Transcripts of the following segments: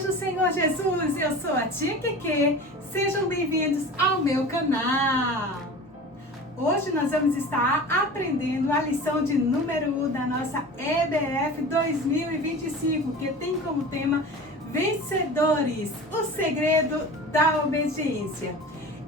paz do Senhor Jesus, eu sou a Tia Keke, sejam bem-vindos ao meu canal. Hoje nós vamos estar aprendendo a lição de número 1 da nossa EBF 2025, que tem como tema Vencedores, o segredo da obediência.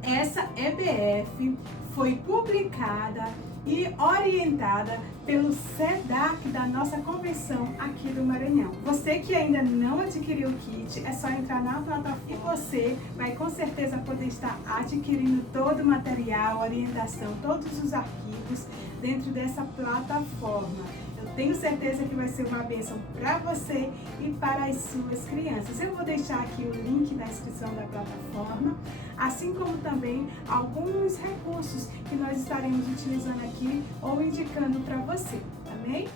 Essa EBF foi publicada e orientada pelo SEDAC da nossa convenção aqui do Maranhão. Você que ainda não adquiriu o kit, é só entrar na plataforma e você vai com certeza poder estar adquirindo todo o material, orientação, todos os arquivos dentro dessa plataforma. Eu tenho certeza que vai ser uma bênção para você e para as suas crianças. Eu vou deixar aqui o link na descrição da plataforma, assim como também alguns recursos que nós estaremos utilizando aqui ou indicando para você, amém?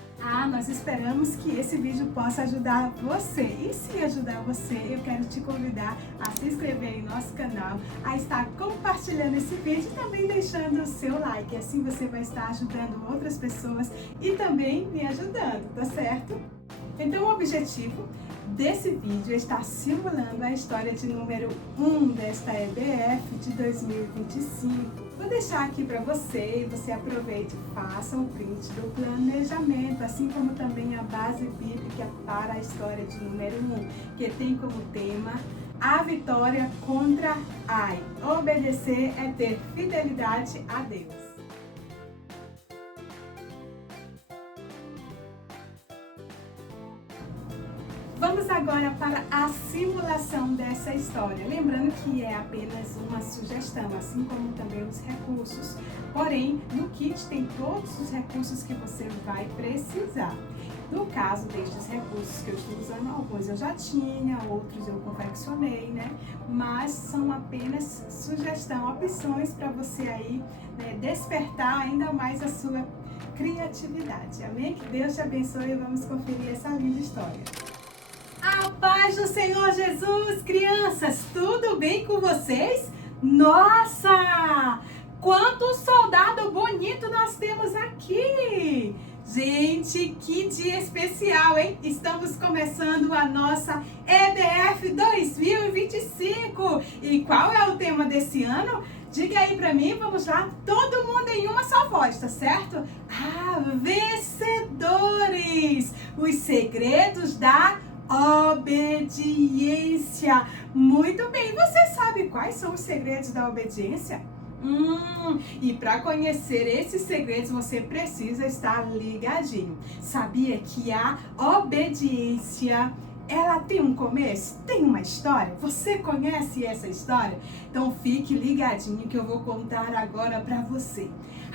Nós esperamos que esse vídeo possa ajudar você. E se ajudar você, eu quero te convidar a se inscrever em nosso canal, a estar compartilhando esse vídeo e também deixando o seu like. Assim você vai estar ajudando outras pessoas e também me ajudando, tá certo? Então o objetivo desse vídeo é estar simulando a história de número 1 desta EBF de 2025. Vou deixar aqui para você e você aproveite e faça o print do planejamento, assim como também a base bíblica para a história de número 1, que tem como tema a vitória contra Ai. Obedecer é ter fidelidade a Deus. Vamos agora para a simulação dessa história. Lembrando que é apenas uma sugestão, assim como também os recursos. Porém, no kit tem todos os recursos que você vai precisar. No caso destes recursos que eu estou usando, alguns eu já tinha, outros eu confeccionei, né? Mas são apenas sugestão, opções para você aí, né, despertar ainda mais a sua criatividade. Amém? Que Deus te abençoe e vamos conferir essa linda história. A paz do Senhor Jesus, crianças, tudo bem com vocês? Nossa, quanto soldado bonito nós temos aqui! Gente, que dia especial, hein? Estamos começando a nossa EBF 2025. E qual é o tema desse ano? Diga aí pra mim, vamos lá, todo mundo em uma só voz, tá certo? Vencedores! Os segredos da obediência. Muito bem, você sabe quais são os segredos da obediência? E para conhecer esses segredos você precisa estar ligadinho. Sabia que a obediência, ela tem um começo? Tem uma história? Você conhece essa história? Então fique ligadinho que eu vou contar agora para você.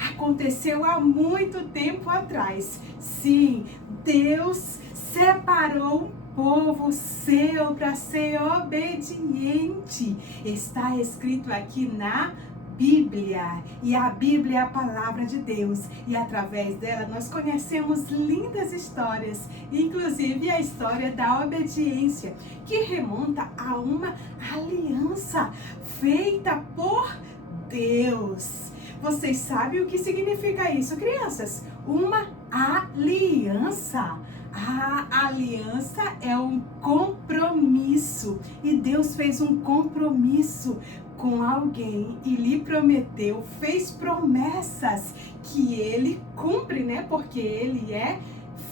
Aconteceu há muito tempo atrás. Sim, Deus separou um povo seu para ser obediente. Está escrito aqui na Bíblia, e a Bíblia é a palavra de Deus, e através dela nós conhecemos lindas histórias, inclusive a história da obediência, que remonta a uma aliança feita por Deus. Vocês sabem o que significa isso, crianças? Uma aliança. A aliança é um compromisso, e Deus fez um compromisso com alguém e lhe prometeu, fez promessas que ele cumpre, né? Porque ele é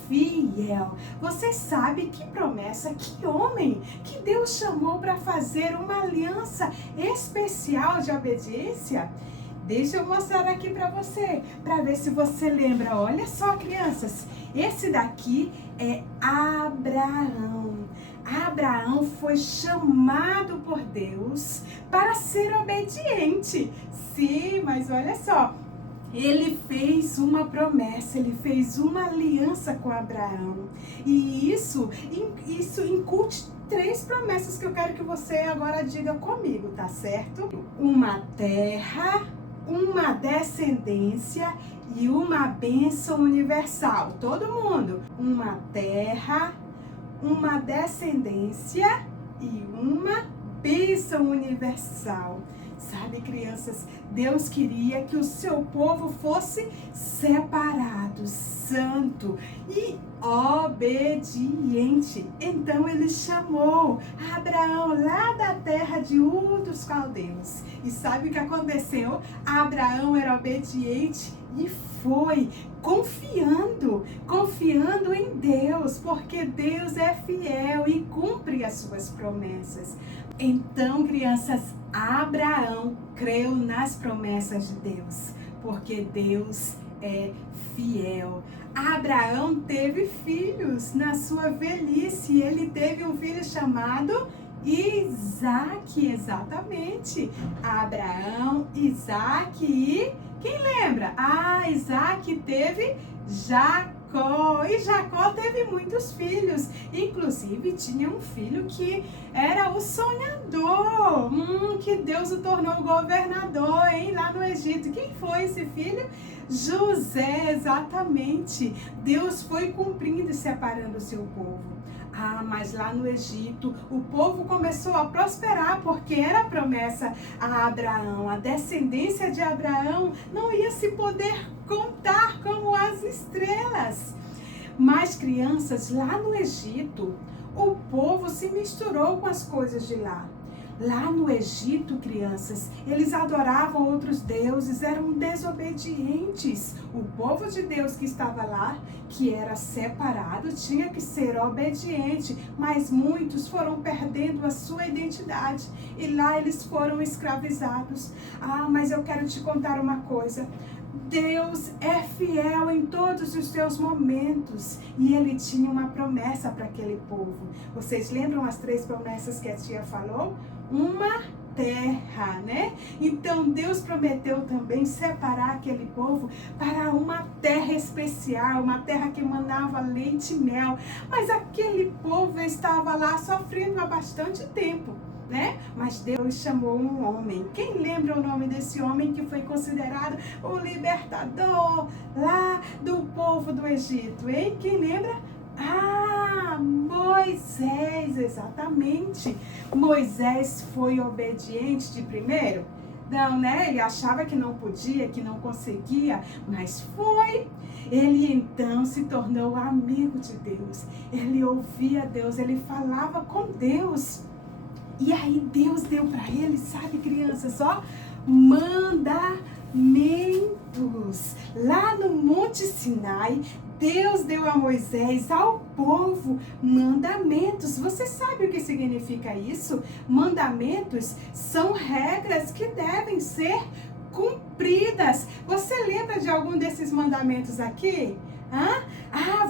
fiel. Você sabe que promessa, que homem que Deus chamou para fazer uma aliança especial de obediência? Deixa eu mostrar aqui para você, para ver se você lembra. Olha só, crianças, esse daqui é Abraão. Abraão foi chamado por Deus para ser obediente. Sim, mas olha só, ele fez uma promessa, ele fez uma aliança com Abraão. E isso incute 3 promessas que eu quero que você agora diga comigo, tá certo? Uma terra, uma descendência e uma bênção universal. Todo mundo. Uma terra, uma descendência e uma bênção universal. Sabe, crianças, Deus queria que o seu povo fosse separado, santo. E obediente. Então ele chamou Abraão lá da terra de Ur dos Caldeus. E sabe o que aconteceu? Abraão era obediente e foi confiando em Deus, porque Deus é fiel e cumpre as suas promessas. Então, crianças, Abraão creu nas promessas de Deus, porque Deus é fiel. Abraão teve filhos na sua velhice. Ele teve um filho chamado Isaac, exatamente. Abraão, Isaac e... quem lembra? Isaac teve Jacó. E Jacó teve muitos filhos. Inclusive, tinha um filho que era o sonhador. Que Deus o tornou governador, hein? Lá no Egito. Quem foi esse filho? José, exatamente. Deus foi cumprindo e separando o seu povo. Mas lá no Egito, o povo começou a prosperar, porque era promessa a Abraão. A descendência de Abraão não ia se poder contar como as estrelas. Mas, crianças, lá no Egito, o povo se misturou com as coisas de lá. Lá no Egito, crianças, eles adoravam outros deuses, eram desobedientes. O povo de Deus que estava lá, que era separado, tinha que ser obediente, mas muitos foram perdendo a sua identidade e lá eles foram escravizados. Mas eu quero te contar uma coisa. Deus é fiel em todos os seus momentos e Ele tinha uma promessa para aquele povo. Vocês lembram as 3 promessas que a tia falou? Uma terra, né? Então Deus prometeu também separar aquele povo para uma terra especial, uma terra que manava leite e mel. Mas aquele povo estava lá sofrendo há bastante tempo, né? Mas Deus chamou um homem. Quem lembra o nome desse homem que foi considerado o libertador lá do povo do Egito, hein? Quem lembra? Moisés, exatamente. Moisés foi obediente de primeiro? Não, né? Ele achava que não podia, que não conseguia, mas foi. Ele então se tornou amigo de Deus. Ele ouvia Deus, ele falava com Deus. E aí Deus deu para ele, sabe, crianças, mandamentos. Lá no Monte Sinai, Deus deu a Moisés, ao povo, mandamentos. Você sabe o que significa isso? Mandamentos são regras que devem ser cumpridas. Você lembra de algum desses mandamentos aqui?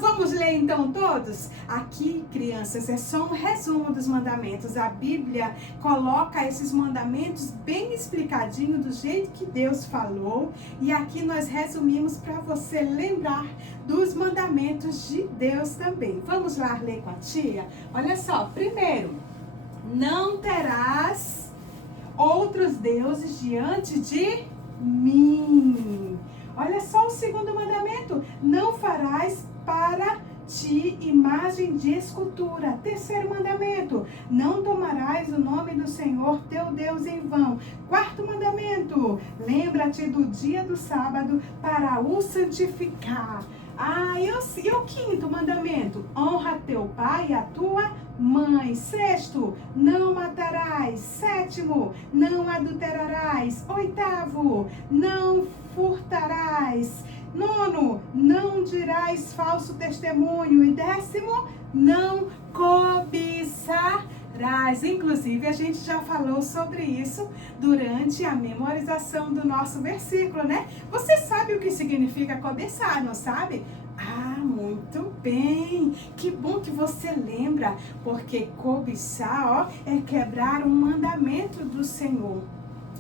Vamos ler então todos? Aqui, crianças, é só um resumo dos mandamentos. A Bíblia coloca esses mandamentos bem explicadinho do jeito que Deus falou. E aqui nós resumimos para você lembrar dos mandamentos de Deus também. Vamos lá ler com a tia? Olha só, primeiro, não terás outros deuses diante de mim. Olha só o segundo mandamento, não farás para ti imagem de escultura. Terceiro mandamento, não tomarás o nome do Senhor teu Deus em vão. Quarto mandamento, lembra-te do dia do sábado para o santificar. E o quinto mandamento, honra teu pai e a tua mãe. Sexto, não matarás. Sétimo, não adulterarás. Oitavo, não furtarás. Nono, não dirás falso testemunho. E décimo, não cobiçarás. Inclusive, a gente já falou sobre isso durante a memorização do nosso versículo, né? Você sabe o que significa cobiçar, não sabe? Muito bem. Que bom que você lembra, porque cobiçar, é quebrar um mandamento do Senhor.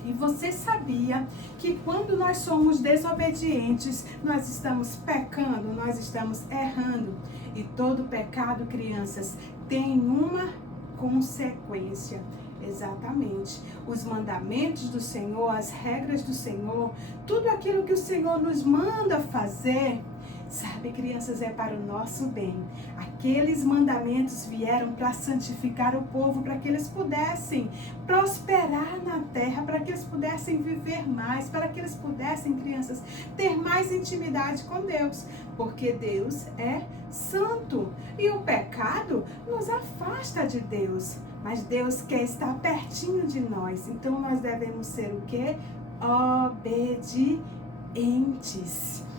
E você sabia que quando nós somos desobedientes, nós estamos pecando, nós estamos errando. E todo pecado, crianças, tem uma consequência. Exatamente. Os mandamentos do Senhor, as regras do Senhor, tudo aquilo que o Senhor nos manda fazer, Sabe, crianças, é para o nosso bem. Aqueles mandamentos vieram para santificar o povo, para que eles pudessem prosperar na terra, para que eles pudessem viver mais, para que eles pudessem, crianças, ter mais intimidade com Deus. Porque Deus é santo e o pecado nos afasta de Deus. Mas Deus quer estar pertinho de nós. Então nós devemos ser o quê? Obedientes.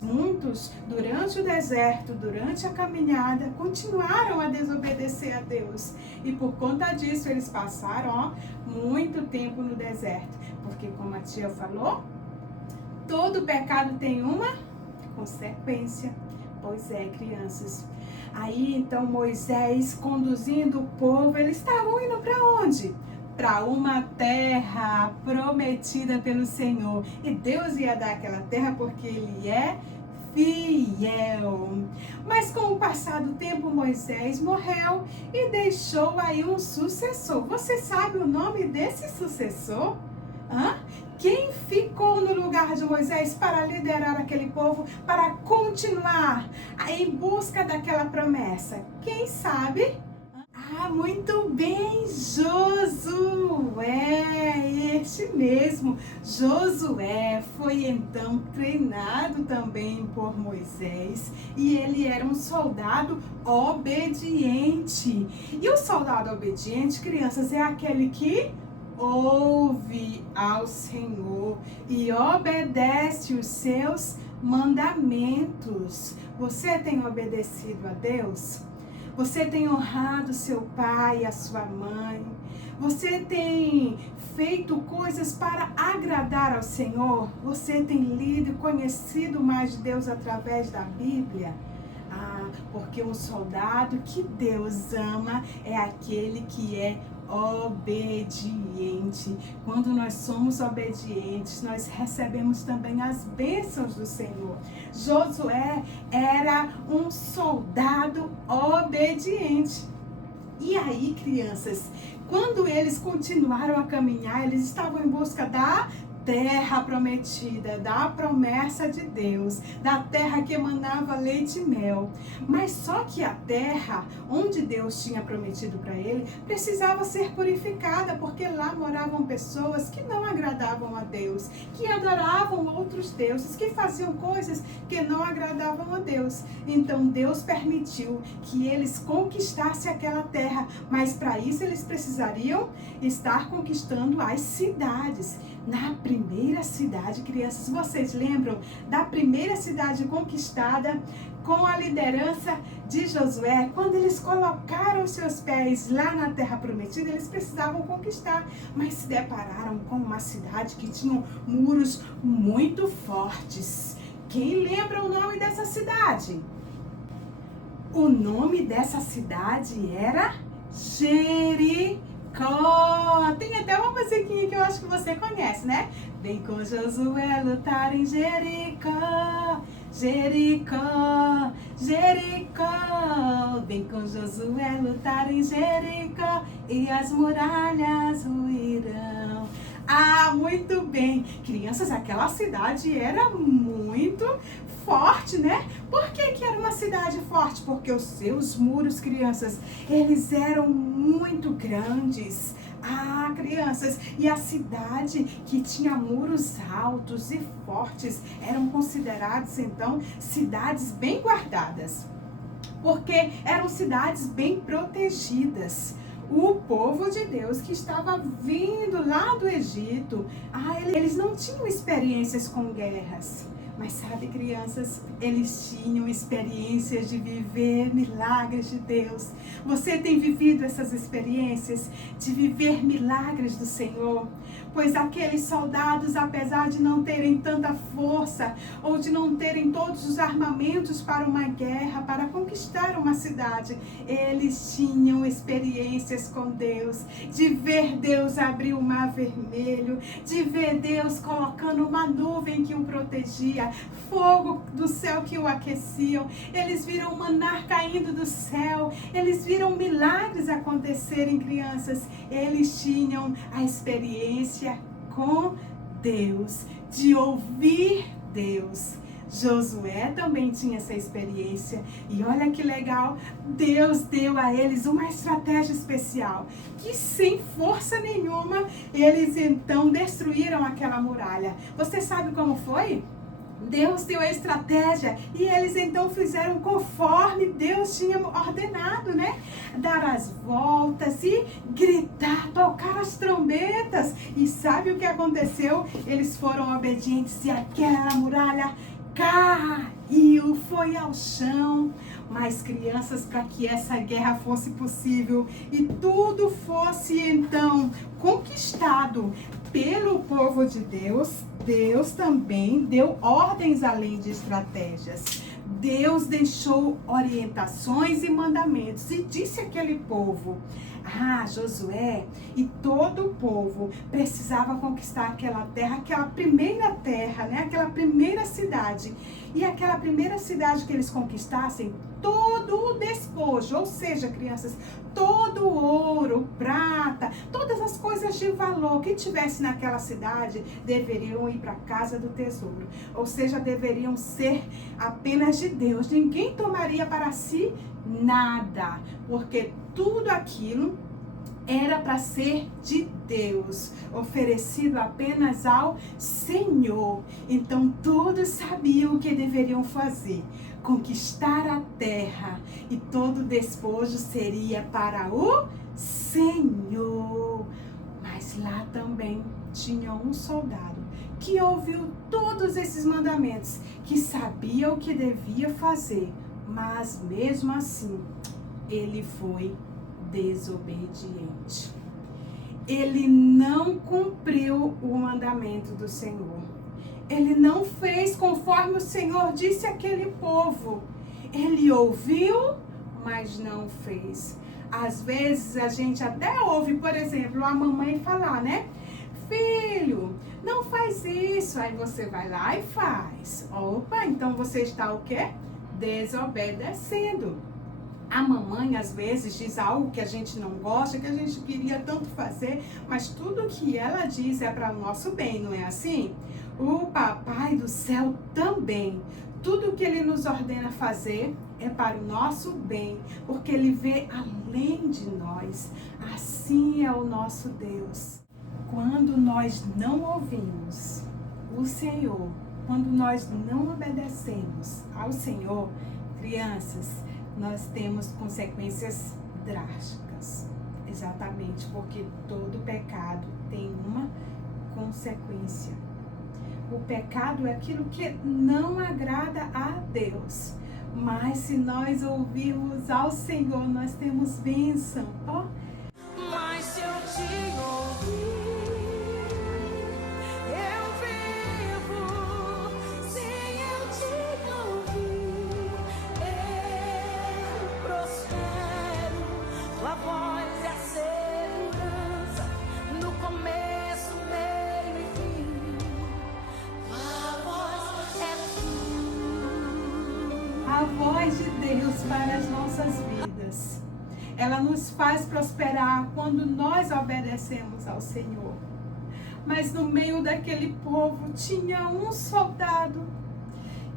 Muitos, durante o deserto, durante a caminhada, continuaram a desobedecer a Deus. E por conta disso, eles passaram muito tempo no deserto. Porque, como a tia falou, todo pecado tem uma consequência. Pois é, crianças. Aí, então, Moisés, conduzindo o povo, eles estavam indo para onde? Para uma terra prometida pelo Senhor. E Deus ia dar aquela terra porque Ele é fiel. Mas com o passar do tempo, Moisés morreu e deixou aí um sucessor. Você sabe o nome desse sucessor? Quem ficou no lugar de Moisés para liderar aquele povo, para continuar em busca daquela promessa? Quem sabe? Muito bem, Josué, este mesmo. Josué foi então treinado também por Moisés e ele era um soldado obediente. E o soldado obediente, crianças, é aquele que ouve ao Senhor e obedece os seus mandamentos. Você tem obedecido a Deus? Você tem honrado seu pai e a sua mãe? Você tem feito coisas para agradar ao Senhor? Você tem lido e conhecido mais de Deus através da Bíblia? Porque um soldado que Deus ama é aquele que é obediente. Quando nós somos obedientes, nós recebemos também as bênçãos do Senhor. Josué era um soldado obediente. E aí, crianças, quando eles continuaram a caminhar, eles estavam em busca da terra prometida, da promessa de Deus, da terra que emanava leite e mel. Mas só que a terra onde Deus tinha prometido para ele precisava ser purificada, porque lá moravam pessoas que não agradavam a Deus, que adoravam outros deuses, que faziam coisas que não agradavam a Deus. Então Deus permitiu que eles conquistassem aquela terra, mas para isso eles precisariam estar conquistando as cidades. Na primeira cidade, crianças, vocês lembram da primeira cidade conquistada com a liderança de Josué? Quando eles colocaram seus pés lá na terra prometida, eles precisavam conquistar, mas se depararam com uma cidade que tinha muros muito fortes. Quem lembra o nome dessa cidade? O nome dessa cidade era Jericó. Tem até uma musiquinha que eu acho que você conhece, né? Vem com Josué lutar em Jericó, Jericó, Jericó. Vem com Josué lutar em Jericó e as muralhas ruirão. Muito bem. Crianças, aquela cidade era muito forte, né? Por que era uma cidade forte? Porque os seus muros, crianças, eles eram muito grandes. Crianças, e a cidade que tinha muros altos e fortes eram consideradas, então, cidades bem guardadas. Porque eram cidades bem protegidas. O povo de Deus que estava vindo lá do Egito, eles não tinham experiências com guerras. Mas sabe, crianças, eles tinham experiências de viver milagres de Deus. Você tem vivido essas experiências de viver milagres do Senhor? Pois aqueles soldados, apesar de não terem tanta força ou de não terem todos os armamentos para uma guerra, para conquistar uma cidade, eles tinham experiências com Deus, de ver Deus abrir o mar vermelho, de ver Deus colocando uma nuvem que o protegia, fogo do céu que o aqueciam. Eles viram maná caindo do céu, eles viram milagres acontecerem, crianças. Eles tinham a experiência com Deus, de ouvir Deus. Josué também tinha essa experiência. E olha que legal, Deus deu a eles uma estratégia especial, que sem força nenhuma, eles então destruíram aquela muralha. Você sabe como foi? Deus deu a estratégia e eles então fizeram conforme Deus tinha ordenado, né? Dar as voltas e gritar, tocar as trombetas. E sabe o que aconteceu? Eles foram obedientes e aquela muralha caiu, foi ao chão. Mas crianças, para que essa guerra fosse possível e tudo fosse então conquistado pelo povo de Deus, Deus também deu ordens além de estratégias. Deus deixou orientações e mandamentos e disse àquele povo: Josué e todo o povo precisava conquistar aquela terra, aquela primeira terra, né? Aquela primeira cidade. E aquela primeira cidade que eles conquistassem, todo o despojo, ou seja, crianças, todo o ouro, prata, todas as coisas de valor que tivesse naquela cidade deveriam ir para a casa do tesouro. Ou seja, deveriam ser apenas de Deus. Ninguém tomaria para si nada, porque tudo aquilo era para ser de Deus, oferecido apenas ao Senhor. Então todos sabiam o que deveriam fazer: conquistar a terra, e todo despojo seria para o Senhor. Mas lá também tinha um soldado que ouviu todos esses mandamentos, que sabia o que devia fazer, mas mesmo assim ele foi desobediente. Ele não cumpriu o mandamento do Senhor. Ele não fez conforme o Senhor disse àquele povo. Ele ouviu, mas não fez. Às vezes a gente até ouve, por exemplo, a mamãe falar, né? Filho, não faz isso. Aí você vai lá e faz. Opa, então você está o quê? Desobedecendo. A mamãe às vezes diz algo que a gente não gosta, que a gente queria tanto fazer, mas tudo que ela diz é para o nosso bem, não é assim? O Papai do Céu também. Tudo que Ele nos ordena fazer é para o nosso bem, porque Ele vê além de nós. Assim é o nosso Deus. Quando nós não ouvimos o Senhor, quando nós não obedecemos ao Senhor, crianças, nós temos consequências drásticas. Exatamente, porque todo pecado tem uma consequência. O pecado é aquilo que não agrada a Deus. Mas se nós ouvirmos ao Senhor, nós temos bênção. Mas se eu te ouvir, eu vivo. Se eu te ouvir, eu prospero. Tua voz é a segurança no começo, meio e fim. Tua voz é tudo. A voz de Deus para as nossas vidas. Ela nos faz prosperar quando nós obedecemos ao Senhor. Mas no meio daquele povo tinha um soldado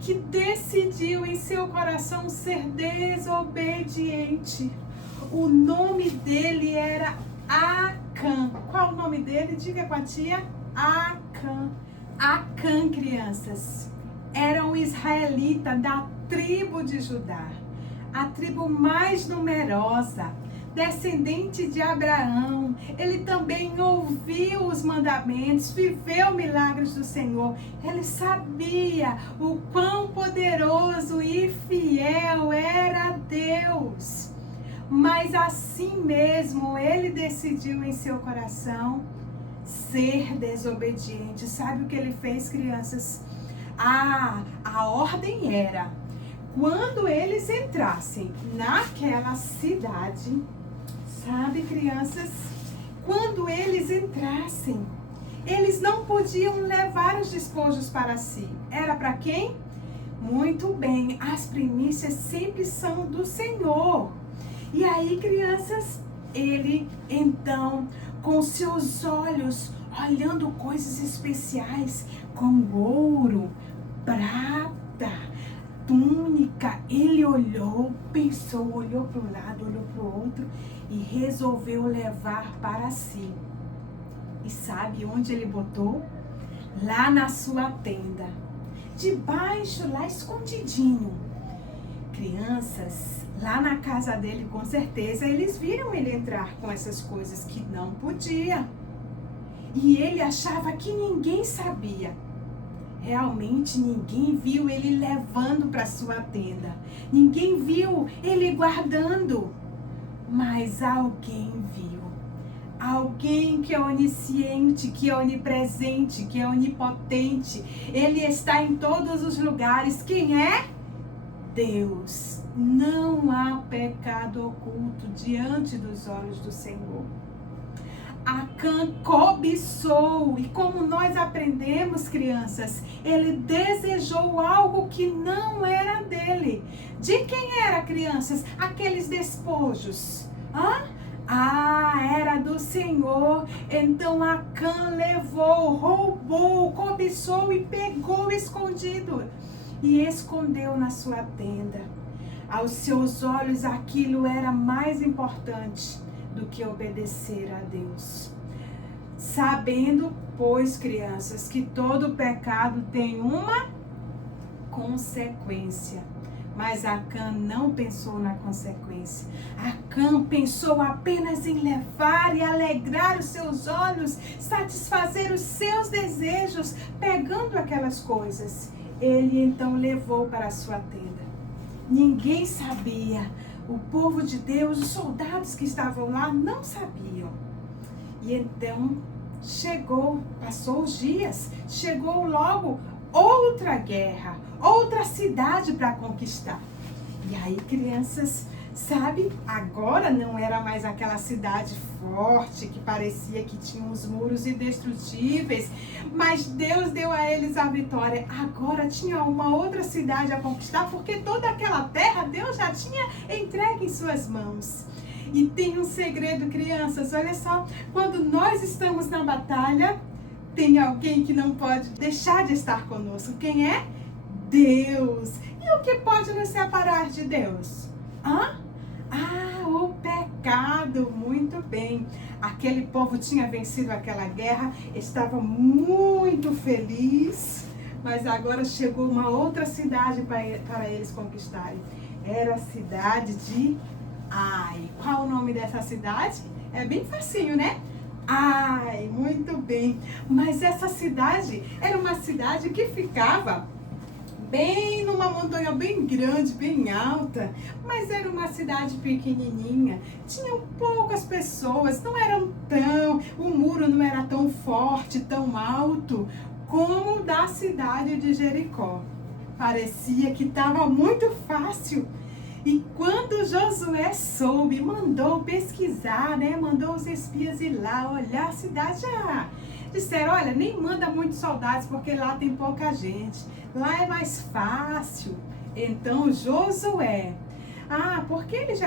que decidiu em seu coração ser desobediente. O nome dele era Acã. Qual o nome dele? Diga com a tia. Acã. Acã, crianças, era um israelita da tribo de Judá. A tribo mais numerosa, descendente de Abraão. Ele também ouviu os mandamentos, viveu milagres do Senhor. Ele sabia o quão poderoso e fiel era Deus. Mas assim mesmo, ele decidiu em seu coração ser desobediente. Sabe o que ele fez, crianças? A ordem era: quando eles entrassem naquela cidade, sabe, crianças? Quando eles entrassem, eles não podiam levar os despojos para si. Era para quem? Muito bem, as primícias sempre são do Senhor. E aí, crianças, ele então, com seus olhos, olhando coisas especiais, como ouro, prata, túnica. Ele olhou, pensou, olhou para um lado, olhou para o outro e resolveu levar para si. E sabe onde ele botou? Lá na sua tenda, debaixo, lá escondidinho. Crianças, lá na casa dele, com certeza, eles viram ele entrar com essas coisas que não podia. E ele achava que ninguém sabia. Realmente ninguém viu ele levando para sua tenda. Ninguém viu ele guardando. Mas alguém viu. Alguém que é onisciente, que é onipresente, que é onipotente. Ele está em todos os lugares. Quem é? Deus. Não há pecado oculto diante dos olhos do Senhor. Acã cobiçou, e como nós aprendemos, crianças, ele desejou algo que não era dele. De quem era, crianças? Aqueles despojos. Era do Senhor. Então Acã levou, roubou, cobiçou e pegou escondido e escondeu na sua tenda. Aos seus olhos aquilo era mais importante do que obedecer a Deus. Sabendo, pois, crianças, que todo pecado tem uma consequência. Mas Acã não pensou na consequência. Acã pensou apenas em levar e alegrar os seus olhos, satisfazer os seus desejos, pegando aquelas coisas. Ele então levou para a sua tenda. Ninguém sabia. O povo de Deus, os soldados que estavam lá, não sabiam. E então passou os dias, chegou logo outra guerra, outra cidade para conquistar. E aí, crianças, sabe, agora não era mais aquela cidade forte que parecia que tinha uns muros indestrutíveis, mas Deus deu a eles a vitória. Agora tinha uma outra cidade a conquistar, porque toda aquela terra Deus já tinha entregue em suas mãos. E tem um segredo, crianças, olha só, quando nós estamos na batalha, tem alguém que não pode deixar de estar conosco. Quem é? Deus. E o que pode nos separar de Deus? O pecado. Muito bem. Aquele povo tinha vencido aquela guerra, estava muito feliz, mas agora chegou uma outra cidade para eles conquistarem. Era a cidade de Ai. Qual o nome dessa cidade? É bem facinho, né? Ai, muito bem. Mas essa cidade era uma cidade que ficava bem numa montanha bem grande, bem alta, mas era uma cidade pequenininha, tinham poucas pessoas, o muro não era tão forte, tão alto como o da cidade de Jericó. Parecia que estava muito fácil. E quando Josué soube, mandou pesquisar, mandou os espias ir lá olhar a cidade, disseram, olha, nem manda muitos soldados porque lá tem pouca gente. Lá é mais fácil. Então Josué, porque eles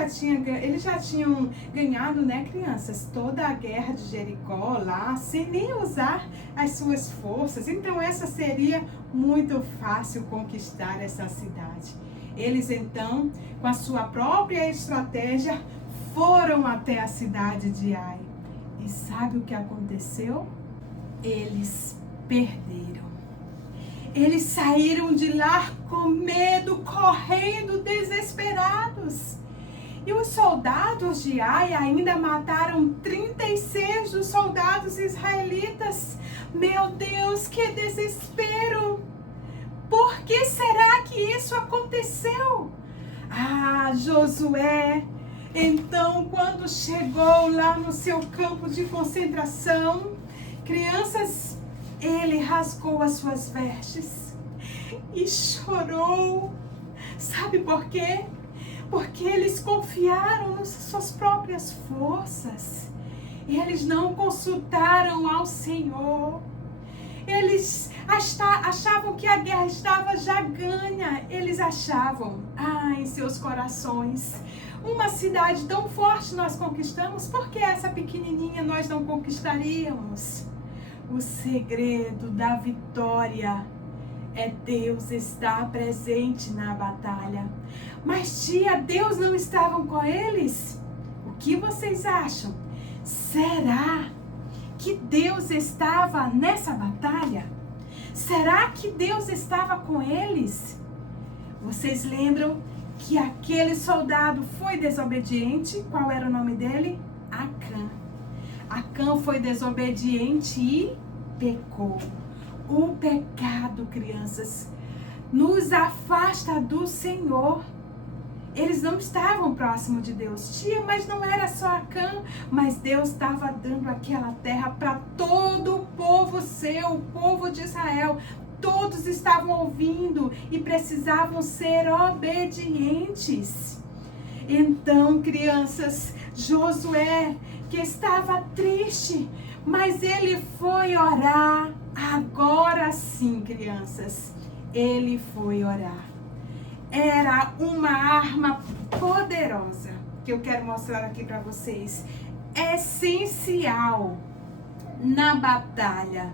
já tinham ganhado, crianças, toda a guerra de Jericó lá, sem nem usar as suas forças. Então essa seria muito fácil conquistar essa cidade. Eles então, com a sua própria estratégia, foram até a cidade de Ai. E sabe o que aconteceu? Eles perderam. Eles saíram de lá com medo, correndo, desesperados. E os soldados de Ai ainda mataram 36 dos soldados israelitas. Meu Deus, que desespero! Por que será que isso aconteceu? Josué, então, quando chegou lá no seu campo de concentração, crianças, ele rasgou as suas vestes e chorou. Sabe por quê? Porque eles confiaram nas suas próprias forças. Eles não consultaram ao Senhor. Eles achavam que a guerra estava já ganha. Eles achavam, em seus corações, uma cidade tão forte nós conquistamos, por que essa pequenininha nós não conquistaríamos? O segredo da vitória é Deus estar presente na batalha. Mas tia, Deus não estava com eles? O que vocês acham? Será que Deus estava nessa batalha? Será que Deus estava com eles? Vocês lembram que aquele soldado foi desobediente? Qual era o nome dele? Acã. Acã foi desobediente e pecou. O pecado, crianças, nos afasta do Senhor. Eles não estavam próximos de Deus. Tia, mas não era só Acã, mas Deus estava dando aquela terra para todo o povo seu, o povo de Israel. Todos estavam ouvindo e precisavam ser obedientes. Então, crianças, Josué, que estava triste, mas ele foi orar. Agora sim, crianças, ele foi orar. Era uma arma poderosa que eu quero mostrar aqui para vocês. Essencial na batalha.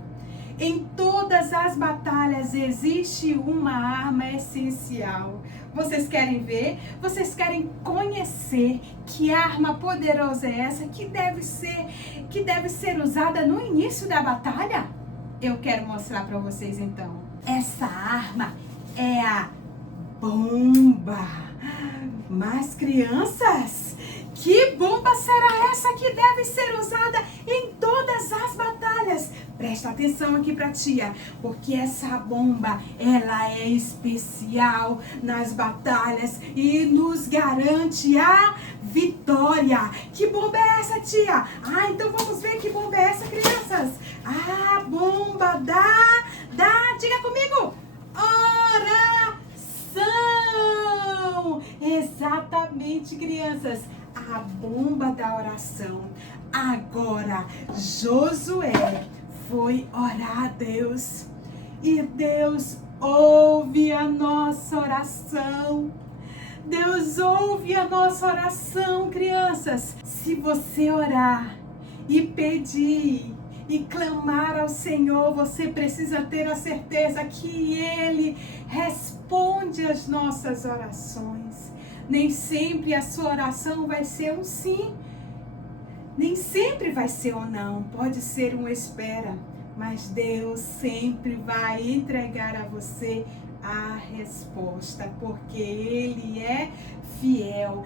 Em todas as batalhas existe uma arma essencial. Vocês querem ver? Vocês querem conhecer que arma poderosa é essa que deve ser usada no início da batalha? Eu quero mostrar para vocês então. Essa arma é a bomba. Mas crianças, que bomba será essa que deve ser usada em todas as batalhas? Presta atenção aqui pra tia, porque essa bomba, ela é especial nas batalhas e nos garante a vitória. Que bomba é essa, tia? Então vamos ver que bomba é essa, crianças. A bomba diga comigo, oração. Exatamente, crianças. A bomba da oração. Agora, Josué foi orar a Deus. E Deus ouve a nossa oração. Deus ouve a nossa oração, crianças. Se você orar e pedir e clamar ao Senhor, você precisa ter a certeza que Ele responde às nossas orações. Nem sempre a sua oração vai ser um sim. Nem sempre vai ser um não. Pode ser um espera. Mas Deus sempre vai entregar a você a resposta. Porque Ele é fiel.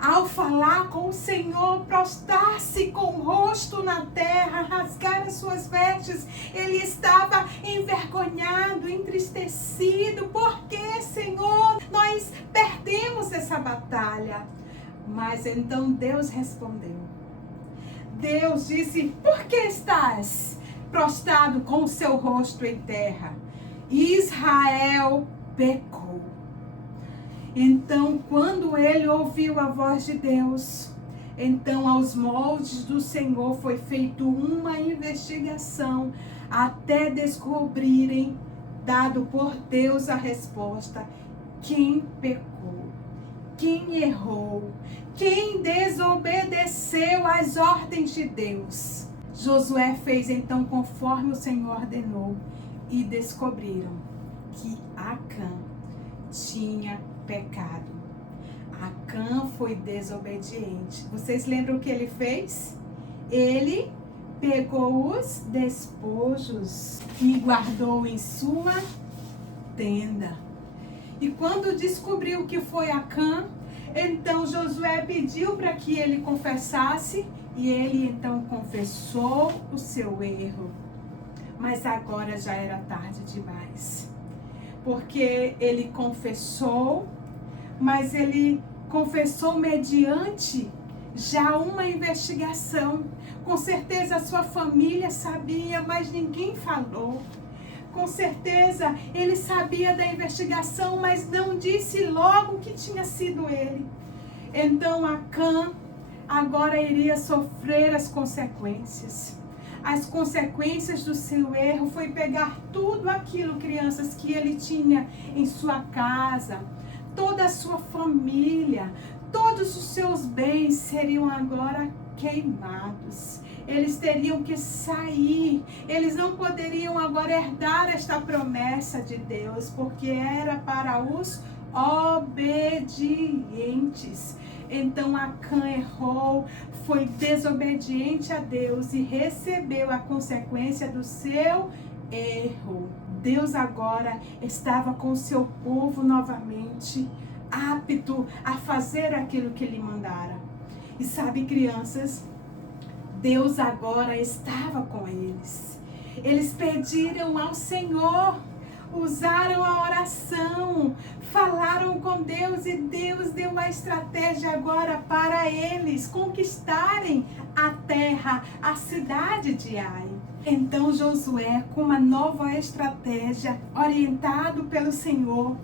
Ao falar com o Senhor, prostrar-se com o rosto na terra, rasgar as suas vestes, ele estava envergonhado, entristecido. Porque, Senhor, nós perdemos essa batalha. Mas então Deus respondeu. Deus disse, por que estás prostrado com o seu rosto em terra? Israel pecou. Então, quando ele ouviu a voz de Deus, então aos moldes do Senhor foi feita uma investigação até descobrirem, dado por Deus a resposta, quem pecou, quem errou, quem desobedeceu às ordens de Deus. Josué fez então conforme o Senhor ordenou e descobriram que Acã tinha pecado. Acã foi desobediente. Vocês lembram o que ele fez? Ele pegou os despojos e guardou em sua tenda. E quando descobriu que foi Acã, então Josué pediu para que ele confessasse e ele então confessou o seu erro. Mas agora já era tarde demais. Porque ele confessou, mas ele confessou mediante já uma investigação. Com certeza a sua família sabia, mas ninguém falou. Com certeza ele sabia da investigação, mas não disse logo que tinha sido ele. Então Acã agora iria sofrer as consequências. As consequências do seu erro foi pegar tudo aquilo, crianças, que ele tinha em sua casa, toda a sua família, todos os seus bens seriam agora queimados. eles teriam que sair, eles não poderiam agora herdar esta promessa de Deus, porque era para os obedientes. Então Acã errou, foi desobediente a Deus e recebeu a consequência do seu erro. Deus agora estava com o seu povo novamente, apto a fazer aquilo que lhe mandara. E sabe, crianças, Deus agora estava com eles. Eles pediram ao Senhor, usaram a oração, falaram com Deus e Deus deu a estratégia agora para eles conquistarem a terra, a cidade de Ai. Então Josué, com uma nova estratégia, orientado pelo Senhor,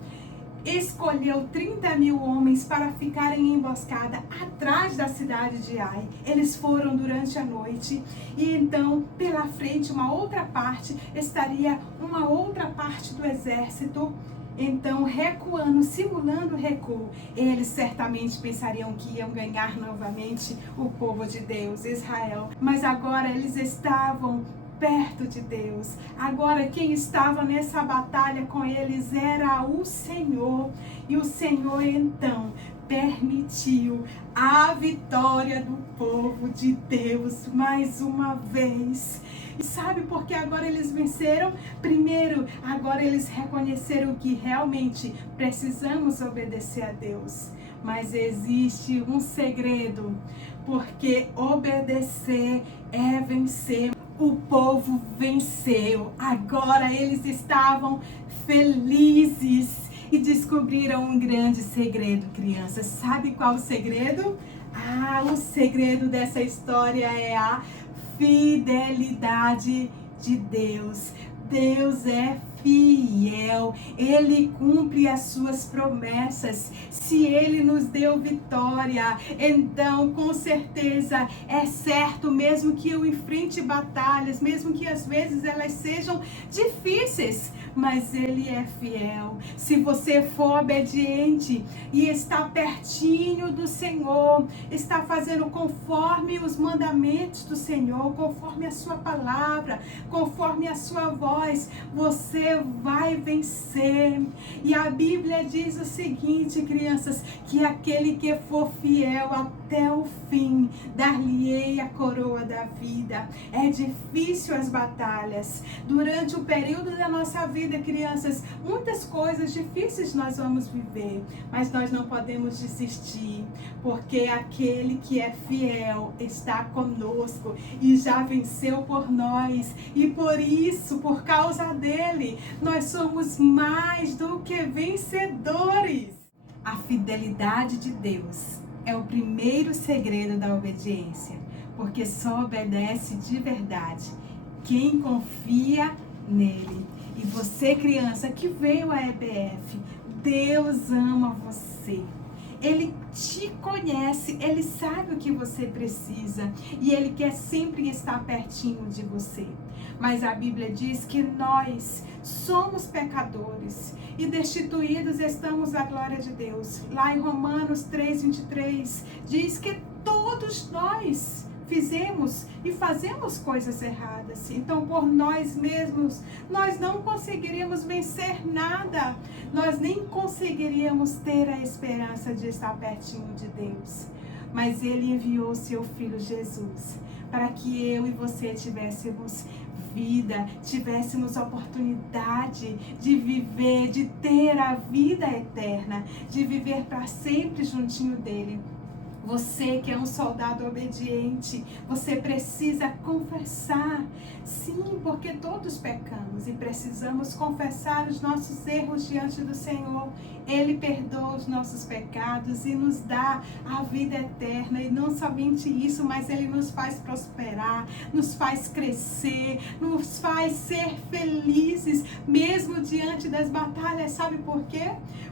escolheu 30.000 homens para ficarem em emboscada atrás da cidade de Ai. Eles foram durante a noite e então pela frente uma outra parte estaria uma outra parte do exército. Então, recuando, simulando recuo, eles certamente pensariam que iam ganhar novamente o povo de Deus, Israel. Mas agora eles estavam perto de Deus. Agora quem estava nessa batalha com eles era o Senhor. E o Senhor então permitiu a vitória do povo de Deus mais uma vez. E sabe por que agora eles venceram? Primeiro, agora eles reconheceram que realmente precisamos obedecer a Deus. Mas existe um segredo, porque obedecer é vencer. O povo venceu. Agora eles estavam felizes e descobriram um grande segredo, crianças. Sabe qual o segredo? O segredo dessa história é a fidelidade de Deus. Deus é fiel, Ele cumpre as suas promessas. Se Ele nos deu vitória, então com certeza é certo, mesmo que eu enfrente batalhas, mesmo que às vezes elas sejam difíceis, mas Ele é fiel. Se você for obediente e está pertinho do Senhor, está fazendo conforme os mandamentos do Senhor, conforme a sua palavra, conforme a sua voz, você vai vencer. E a Bíblia diz o seguinte, crianças, que aquele que for fiel até o fim, dar-lhe-ei a coroa da vida. É difícil as batalhas. Durante o período da nossa vida, crianças, muitas coisas difíceis nós vamos viver, mas nós não podemos desistir, porque aquele que é fiel está conosco e já venceu por nós, e por isso, por causa dele, nós somos mais do que vencedores. A fidelidade de Deus é o primeiro segredo da obediência, porque só obedece de verdade quem confia nele. E você, criança, que veio à EBF, Deus ama você. Ele te conhece, Ele sabe o que você precisa e Ele quer sempre estar pertinho de você. Mas a Bíblia diz que nós somos pecadores e destituídos estamos da glória de Deus. Lá em Romanos 3:23 diz que todos nós fizemos e fazemos coisas erradas. Então, por nós mesmos, nós não conseguiríamos vencer nada. Nós nem conseguiríamos ter a esperança de estar pertinho de Deus. Mas Ele enviou seu Filho Jesus para que eu e você tivéssemos vida, tivéssemos oportunidade de viver, de ter a vida eterna, de viver para sempre juntinho dele. Você que é um soldado obediente, você precisa confessar. Sim, porque todos pecamos e precisamos confessar os nossos erros diante do Senhor. Ele perdoa os nossos pecados e nos dá a vida eterna. E não somente isso, mas Ele nos faz prosperar, nos faz crescer, nos faz ser felizes, mesmo diante das batalhas. Sabe por quê?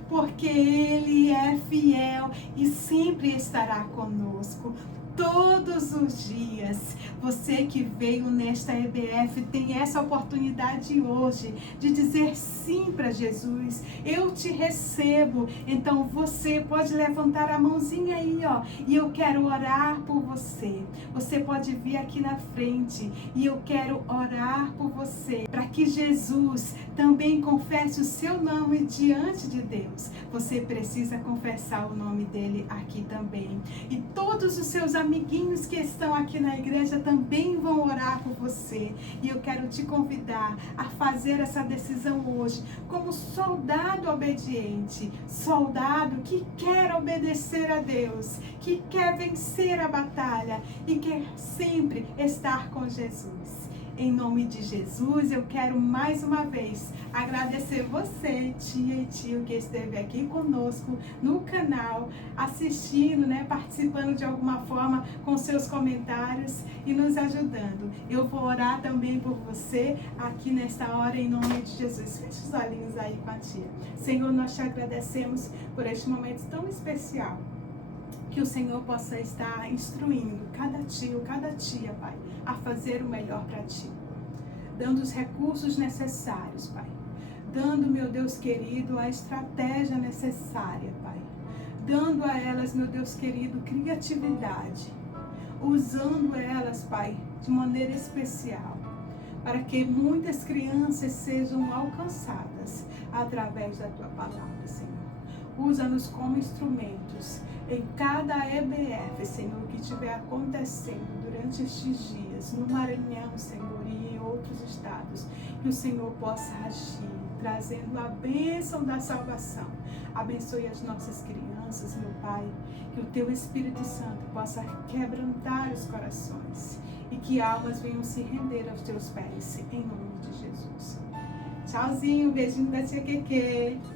Porque Ele é fiel e sempre estará conosco. todos os dias. Você que veio nesta EBF tem essa oportunidade hoje de dizer sim para Jesus. Eu te recebo. Então você pode levantar a mãozinha aí, ó, e eu quero orar por você. Você pode vir aqui na frente e eu quero orar por você, para que Jesus também confesse o seu nome diante de Deus. Você precisa confessar o nome dele aqui também. E todos os seus amiguinhos que estão aqui na igreja também vão orar por você. E eu quero te convidar a fazer essa decisão hoje, como soldado obediente, soldado que quer obedecer a Deus, que quer vencer a batalha e quer sempre estar com Jesus. Em nome de Jesus, eu quero mais uma vez agradecer você, tia e tio, que esteve aqui conosco no canal, assistindo, né, participando de alguma forma com seus comentários e nos ajudando. Eu vou orar também por você aqui nesta hora, em nome de Jesus. Feche os olhinhos aí com a tia. Senhor, nós te agradecemos por este momento tão especial. Que o Senhor possa estar instruindo cada tio, cada tia, Pai, a fazer o melhor para Ti. Dando os recursos necessários, Pai. Dando, meu Deus querido, a estratégia necessária, Pai. Dando a elas, meu Deus querido, criatividade. Usando elas, Pai, de maneira especial. Para que muitas crianças sejam alcançadas através da Tua palavra, Senhor. Usa-nos como instrumentos em cada EBF, Senhor, que estiver acontecendo durante estes dias, no Maranhão, Senhor, e em outros estados, que o Senhor possa agir, trazendo a bênção da salvação. Abençoe as nossas crianças, meu Pai, que o Teu Espírito Santo possa quebrantar os corações e que almas venham se render aos Teus pés, em nome de Jesus. Tchauzinho, beijinho da tia Keke.